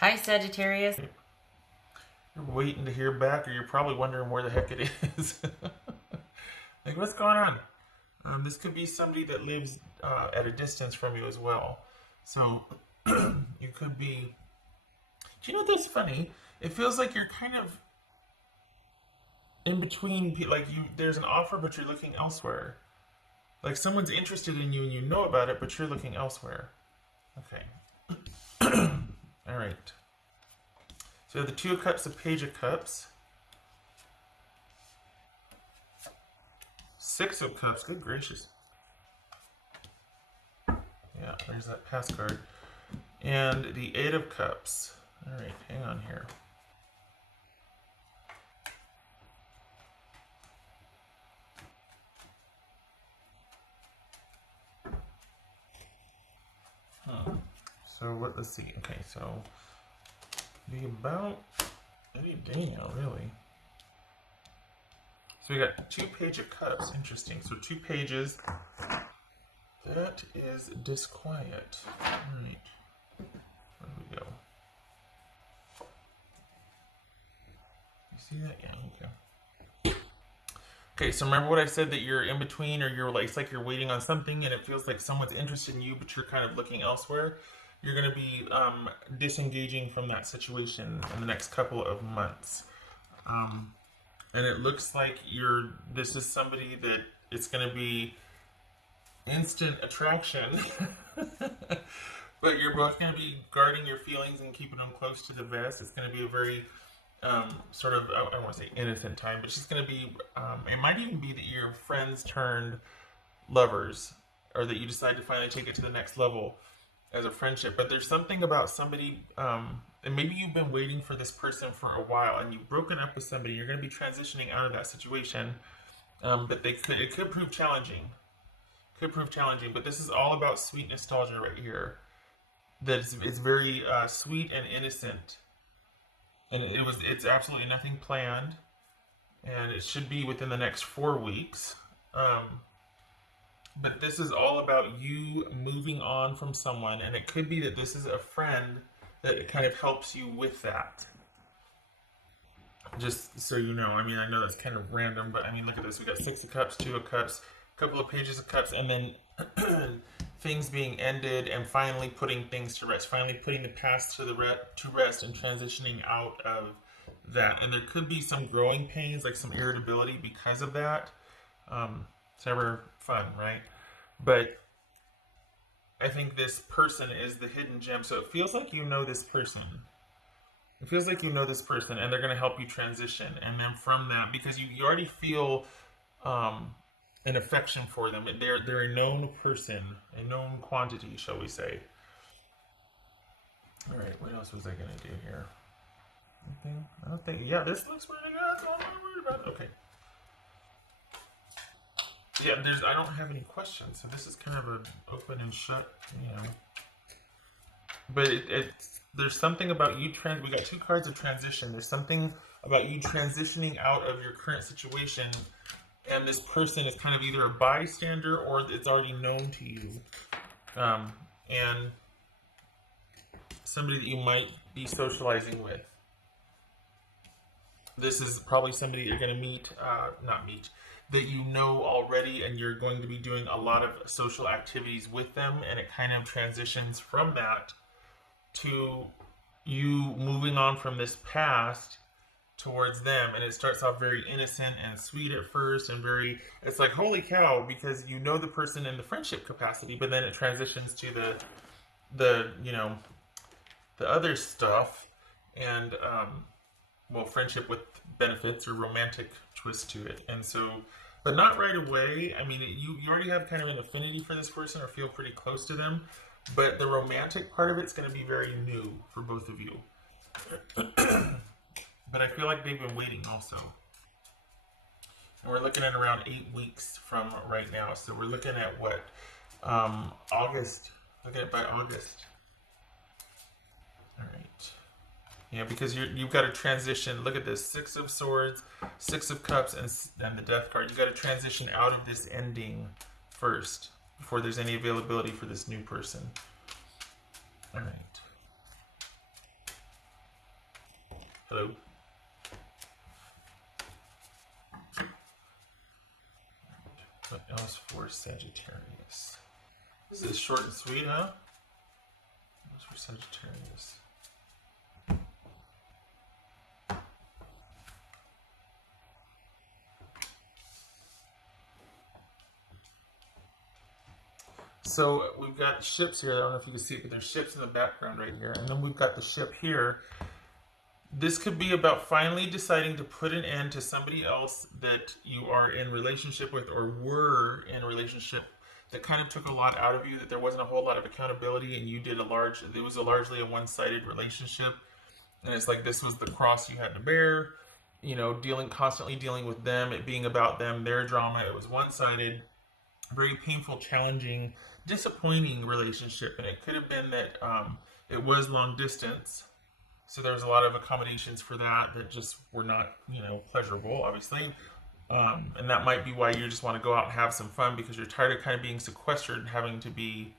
Hi, Sagittarius. You're waiting to hear back, or you're probably wondering where the heck it is. Like, what's going on? This could be somebody that lives at a distance from you as well. So, you could be. Do you know what's funny? It feels like you're kind of in between. Like, there's an offer, but you're looking elsewhere. Like, someone's interested in you and you know about it, but you're looking elsewhere. Okay. All right. So, we have the Two of Cups, the Page of Cups. Six of Cups, good gracious. Yeah, there's that pass card. And the Eight of Cups. Alright, hang on here. So let's see. Okay, so the about any day now, really. So we got two Page of Cups. Interesting. So two pages. That is disquiet. Alright. Where do we go? You see that? Yeah, okay. Okay, so remember what I said, that you're in between, or you're like, it's like you're waiting on something and it feels like someone's interested in you, but you're kind of looking elsewhere. You're going to be disengaging from that situation in the next couple of months. And it looks like this is somebody that it's going to be instant attraction, but you're both going to be guarding your feelings and keeping them close to the vest. It's going to be a very sort of, I don't want to say innocent time, but it's just going to be, it might even be that your friends turned lovers, or that you decide to finally take it to the next level as a friendship. But there's something about somebody, and maybe you've been waiting for this person for a while, and you've broken up with somebody. You're going to be transitioning out of that situation, but it could prove challenging. Could prove challenging, but this is all about sweet nostalgia right here. That it's very sweet and innocent, and it's absolutely nothing planned, and it should be within the next 4 weeks. But this is all about you moving on from someone, and it could be that this is a friend that kind of helps you with that. Just so you know, I mean, I know that's kind of random, but I mean, look at this. We got Six of Cups, Two of Cups, a couple of Pages of Cups, and then things being ended, and finally putting things to rest. Finally putting the past to rest and transitioning out of that. And there could be some growing pains, like some irritability because of that. It's never fun, right? But I think this person is the hidden gem. So it feels like you know this person. It feels like you know this person, and they're going to help you transition. And then from that, because you already feel an affection for them, they're a known person, a known quantity, shall we say. All right, what else was I going to do here? Anything? I don't think. Yeah, this looks pretty good. That's all I'm worried about. Okay. Yeah, I don't have any questions, so this is kind of an open and shut, you know. But there's something about you we got two cards of transition. There's something about you transitioning out of your current situation, and this person is kind of either a bystander or it's already known to you, and somebody that you might be socializing with. This is probably somebody you're going to not meet, that you know already, and you're going to be doing a lot of social activities with them, and it kind of transitions from that to you moving on from this past towards them, and it starts off very innocent and sweet at first, and it's like, holy cow, because you know the person in the friendship capacity, but then it transitions to the the other stuff, and well, friendship with benefits or romantic twist to it. And so, but not right away. I mean, you already have kind of an affinity for this person or feel pretty close to them, but the romantic part of it's going to be very new for both of you. But I feel like they've been waiting also. And we're looking at around 8 weeks from right now. So we're looking at what? August. Looking at by August. All right. Yeah, because you've got to transition. Look at this: Six of Swords, Six of Cups, and the Death card. You've got to transition out of this ending first before there's any availability for this new person. All right. Hello. What else for Sagittarius? This is short and sweet, huh? What's for Sagittarius? So we've got ships here. I don't know if you can see it, but there's ships in the background right here. And then we've got the ship here. This could be about finally deciding to put an end to somebody else that you are in relationship with or were in a relationship that kind of took a lot out of you, that there wasn't a whole lot of accountability and you did it was largely a one-sided relationship. And it's like this was the cross you had to bear, you know, constantly dealing with them, it being about them, their drama. It was one-sided, very painful, challenging, disappointing relationship. And it could have been that it was long distance. So there was a lot of accommodations for that just were not, you know, pleasurable, obviously. And that might be why you just want to go out and have some fun, because you're tired of kind of being sequestered and having to be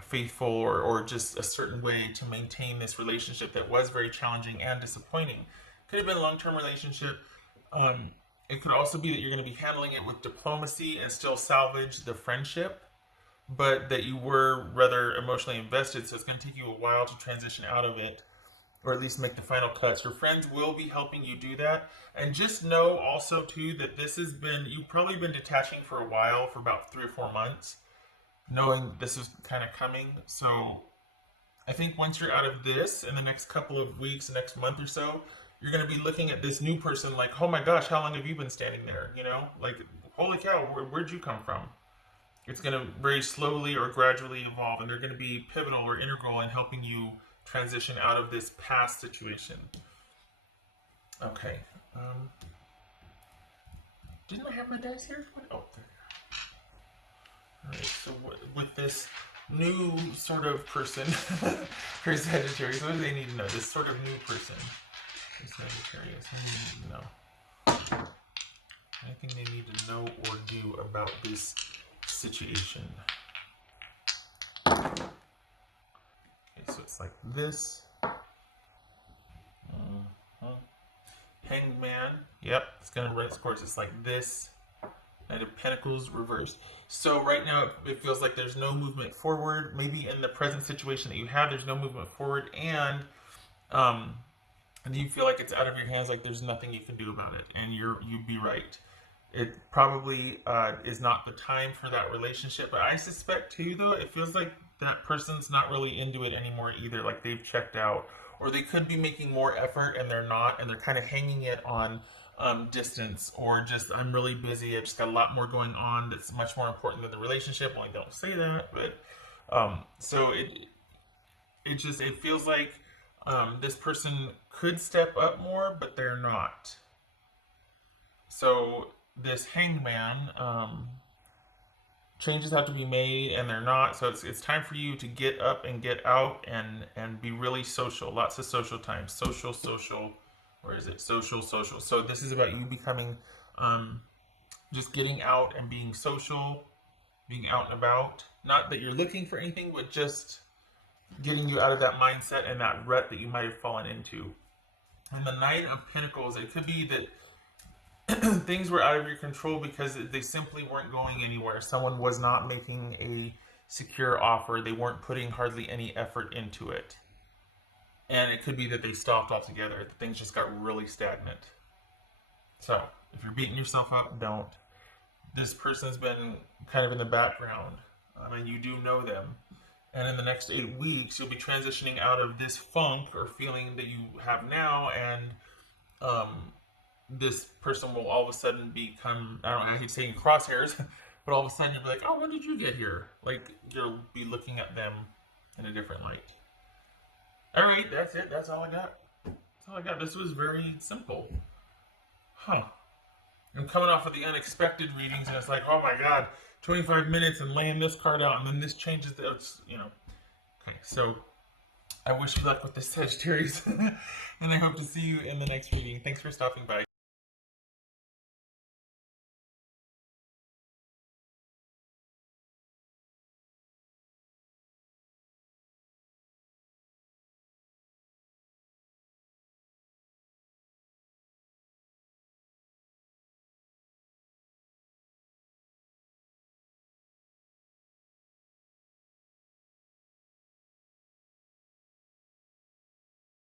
faithful or just a certain way to maintain this relationship that was very challenging and disappointing. Could have been a long-term relationship. It could also be that you're going to be handling it with diplomacy and still salvage the friendship, but that you were rather emotionally invested, so it's going to take you a while to transition out of it, or at least make the final cuts. Your friends will be helping you do that. And just know also too that you've probably been detaching for a while, for about 3 or 4 months, knowing this is kind of coming. So I think once you're out of this in the next couple of weeks, next month or so, you're going to be looking at this new person like, oh my gosh, how long have you been standing there? You know, like, holy cow, where'd you come from? It's going to very slowly or gradually evolve, and they're going to be pivotal or integral in helping you transition out of this past situation. Okay. Didn't I have my dice here? Oh, there. Alright, so with this new sort of person for Sagittarius, what do they need to know? This sort of new person for Sagittarius, what do they need to know? Anything they need to know or do about this situation? Okay, so it's like this. Hanged Man. Yep, it's gonna run its course. It's like this. Knight of Pentacles reversed. So right now it feels like there's no movement forward. Maybe in the present situation that you have, there's no movement forward, and you feel like it's out of your hands, like there's nothing you can do about it. And you'd be right. It probably is not the time for that relationship. But I suspect too, though, it feels like that person's not really into it anymore either. Like they've checked out. Or they could be making more effort and they're not, and they're kind of hanging it on distance, or just, I'm really busy, I just got a lot more going on that's much more important than the relationship. Well, I don't say that, but so it feels like this person could step up more, but they're not. So this Hanged Man, changes have to be made and they're not. So it's time for you to get up and get out and be really social. Lots of social time. Social. Where is it? Social. So this is about you becoming just getting out and being social, being out and about. Not that you're looking for anything, but just getting you out of that mindset and that rut that you might have fallen into. And the Knight of Pentacles, it could be that things were out of your control because they simply weren't going anywhere. Someone was not making a secure offer. They weren't putting hardly any effort into it. And it could be that they stopped altogether. Things just got really stagnant. So, if you're beating yourself up, don't. This person's been kind of in the background. And you do know them. And in the next 8 weeks, you'll be transitioning out of this funk or feeling that you have now, and this person will all of a sudden become, I hate saying crosshairs, but all of a sudden you'll be like, oh, when did you get here? Like, you'll be looking at them in a different light. All right, that's it. That's all I got. That's all I got. This was very simple. Huh. I'm coming off of the unexpected readings, and it's like, oh my God, 25 minutes and laying this card out, and then this changes the, Okay, so I wish you luck with this, Sagittarius, and I hope to see you in the next reading. Thanks for stopping by.